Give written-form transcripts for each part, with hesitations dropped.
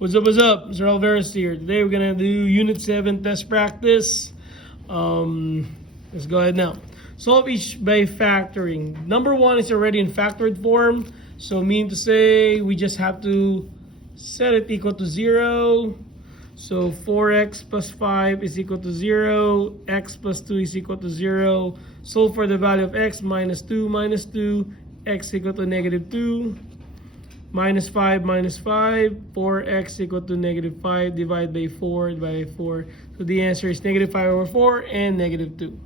What's up, Mr. Alvarez here. Today we're gonna do Unit 7 test practice. Let's go ahead now. Solve each by factoring. Number 1 is already in factored form. So meaning to say we just have to set it equal to 0. So 4x plus 5 is equal to 0. X plus 2 is equal to 0. Solve for the value of x minus 2, x equal to negative 2. Minus 5, 4x equal to negative 5, divide by 4, So the answer is negative 5 over 4 and negative 2.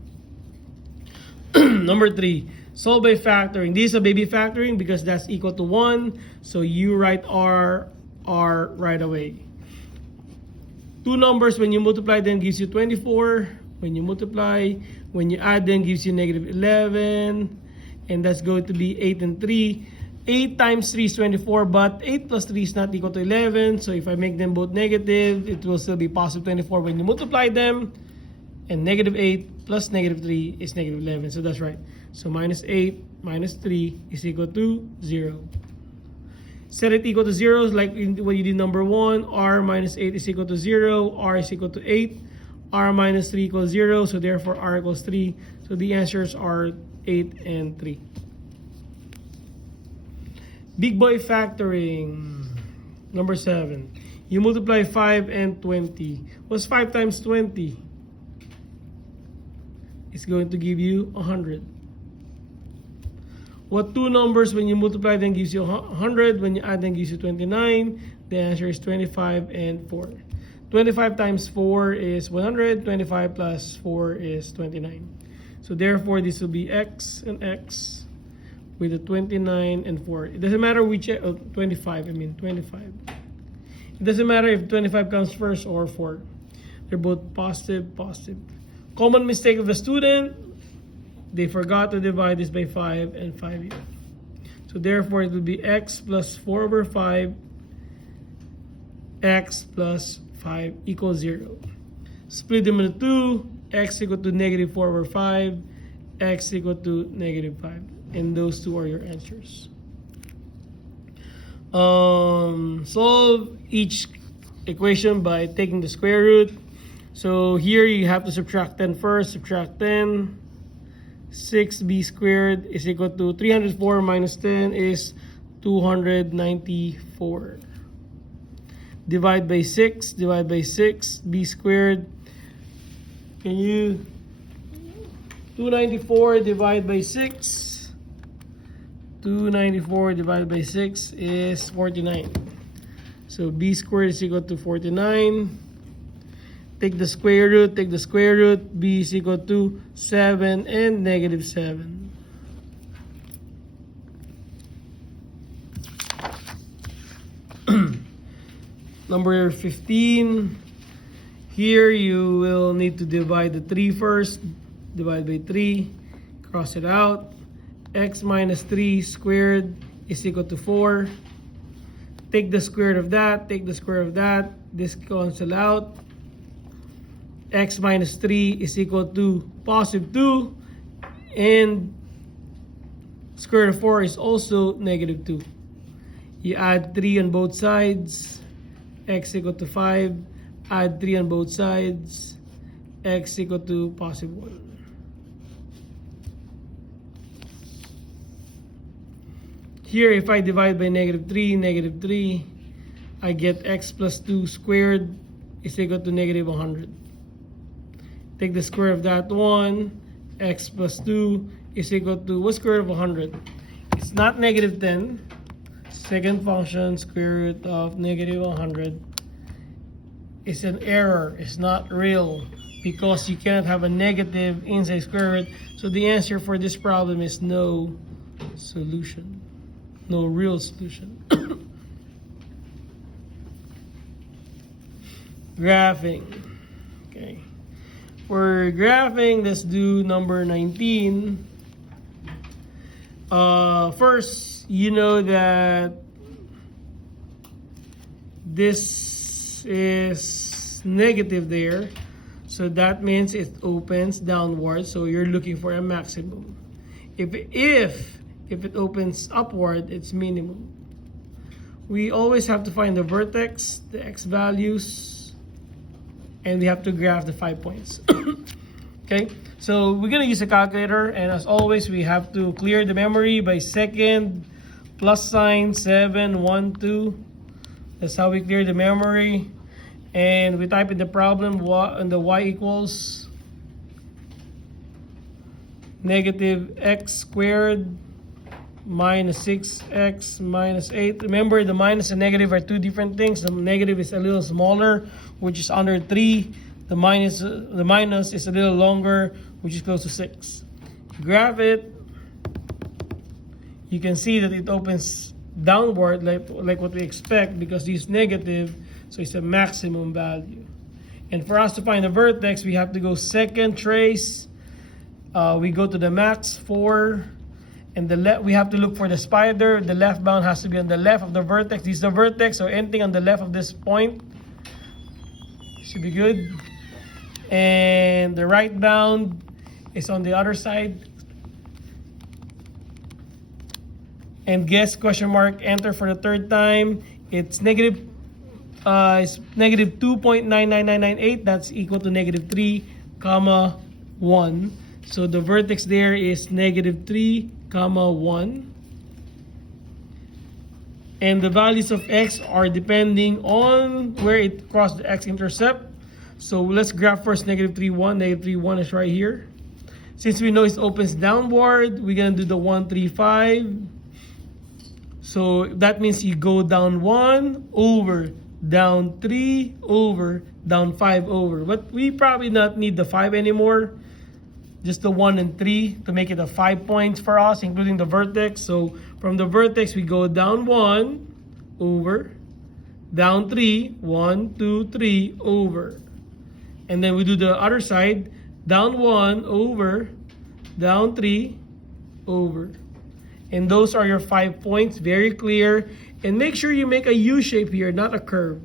Number 3, solve by factoring. This is a baby factoring because that's equal to 1. So you write R right away. Two numbers, when you multiply them, gives you 24. When you add them, gives you negative 11. And that's going to be 8 and 3. 8 times 3 is 24, but 8 plus 3 is not equal to 11. So if I make them both negative, it will still be positive 24 when you multiply them. And negative 8 plus negative 3 is negative 11. So that's right. So minus 8 minus 3 is equal to 0. Set it equal to 0 like what you did number 1. R minus 8 is equal to 0. R is equal to 8. R minus 3 equals 0. So therefore R equals 3. So the answers are 8 and 3. Big boy factoring. Number 7. You multiply 5 and 20. What's 5 times 20? It's going to give you 100. What two numbers when you multiply them gives you 100? When you add them gives you 29. The answer is 25 and 4. 25 times 4 is 100. 25 plus 4 is 29. So therefore this will be x and x. With a 29 and 4. It doesn't matter which, 25. It doesn't matter if 25 comes first or 4. They're both positive. Common mistake of the student, they forgot to divide this by 5 and 5 here. So therefore it will be x plus 4 over 5, x plus 5 equals 0. Split them into 2, x equal to negative 4 over 5, x equal to negative 5. And those two are your answers. Solve each equation by taking the square root. So here you have to subtract 10 first. Subtract 10. 6b squared is equal to 304 minus 10 is 294. Divide by 6. B squared. Can you 294 divided by 6? 294 divided by 6 is 49. So b squared is equal to 49. Take the square root. B is equal to 7 and negative 7. Number 15. Here you will need to divide the 3 first. Divide by 3. Cross it out. X minus 3 squared is equal to 4. Take the square root of that. This cancel out. X minus 3 is equal to positive 2. And square root of 4 is also negative 2. You add 3 on both sides. X equal to 5. Add 3 on both sides. X equal to positive 1. Here, if I divide by negative 3, I get x plus 2 squared is equal to negative 100. Take the square of that one. X plus 2 is equal to, what's square root of 100? It's not negative 10. Second function, square root of negative 100. It's an error. It's not real because you cannot have a negative inside square root. So the answer for this problem is no solution. No real solution. Graphing. Okay. For graphing, let's do number 19. First, you know that this is negative there. So that means it opens downward. So you're looking for a maximum. If it opens upward, it's minimum. we always have to find the vertex, the x values, and we have to graph the 5 points. Okay, so we're gonna use a calculator, and as always, we have to clear the memory by second, plus sign, 7, 1, 2. That's how we clear the memory. And we type in the problem, and the y equals negative x squared minus 6x minus 8. Remember, the minus and negative are two different things. The negative is a little smaller, which is under 3. The minus is a little longer, which is close to 6. Graph it. You can see that it opens downward like what we expect, because this is negative, so it's a maximum value. And for us to find the vertex, we have to go second trace. We go to the max 4, and we have to look for the spider. The left bound has to be on the left of the vertex. This is the vertex, so anything on the left of this point should be good. And the right bound is on the other side. And guess, question mark, enter for the third time. It's negative 2.99998. That's equal to negative 3, comma 1. So the vertex there is negative 3, comma 1. And the values of x are depending on where it crossed the x-intercept. So let's graph first negative 3, 1. Negative 3, 1 is right here. Since we know it opens downward, we're going to do the 1, 3, 5. So that means you go down 1 over, down 3 over, down 5 over. But we probably not need the 5 anymore. Just the 1 and 3 to make it a 5 points for us, including the vertex. So from the vertex, we go down 1 over, down 3, 1, 2, 3 over. And then we do the other side, down 1 over, down 3 over. And those are your 5 points, very clear. And make sure you make a U shape here, not a curve.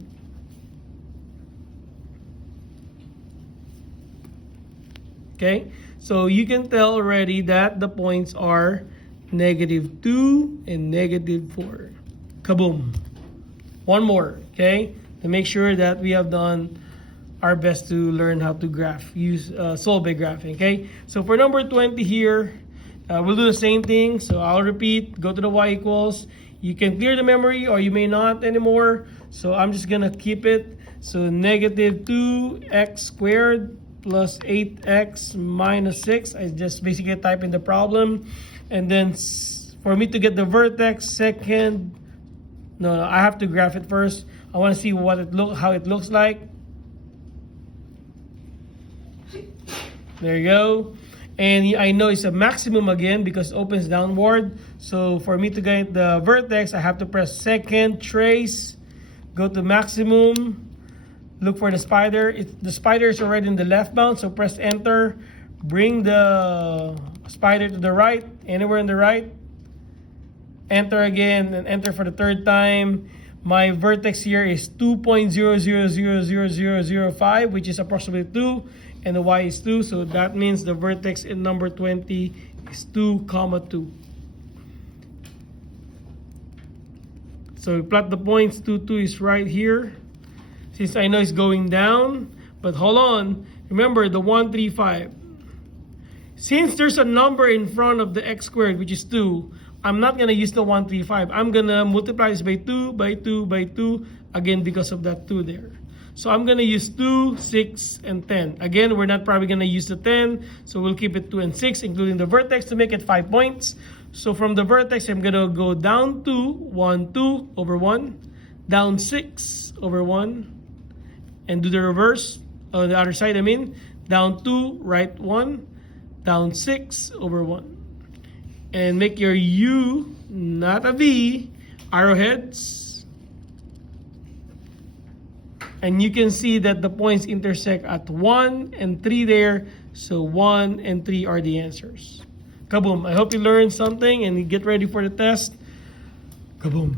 Okay, so you can tell already that the points are negative 2 and negative 4. Kaboom. One more, okay, to make sure that we have done our best to learn how to graph, solve by graphing, okay? So for number 20 here, we'll do the same thing. So I'll repeat, go to the y equals. You can clear the memory or you may not anymore. So I'm just gonna keep it. So negative 2x squared plus 8x minus 6. I just basically type in the problem. And then for me to get the vertex, I have to graph it first. I wanna see how it looks like. There you go. And I know it's a maximum again because it opens downward. So for me to get the vertex, I have to press second trace, go to maximum, look for the spider. The spider is already in the left bound, so press enter. Bring the spider to the right, anywhere in the right. Enter again and enter for the third time. My vertex here is 2.000005, which is approximately 2. And the y is 2, so that means the vertex in number 20 is 2, 2. So we plot the points, 2, 2 is right here. Since I know it's going down, but hold on, remember the 1, 3, 5. Since there's a number in front of the x squared, which is 2, I'm not gonna use the 1, 3, 5. I'm gonna multiply this by 2, by 2, by 2, again because of that 2 there. So I'm gonna use 2, 6, and 10. Again, we're not probably gonna use the 10, so we'll keep it 2 and 6, including the vertex to make it 5 points. So from the vertex, I'm gonna go down 2, 1, 2 over 1, down 6 over 1, and do the reverse, on the other side I mean, down 2, right 1, down 6 over 1. And make your U, not a V, arrowheads. And you can see that the points intersect at 1 and 3 there. So 1 and 3 are the answers. Kaboom. I hope you learned something and you get ready for the test. Kaboom.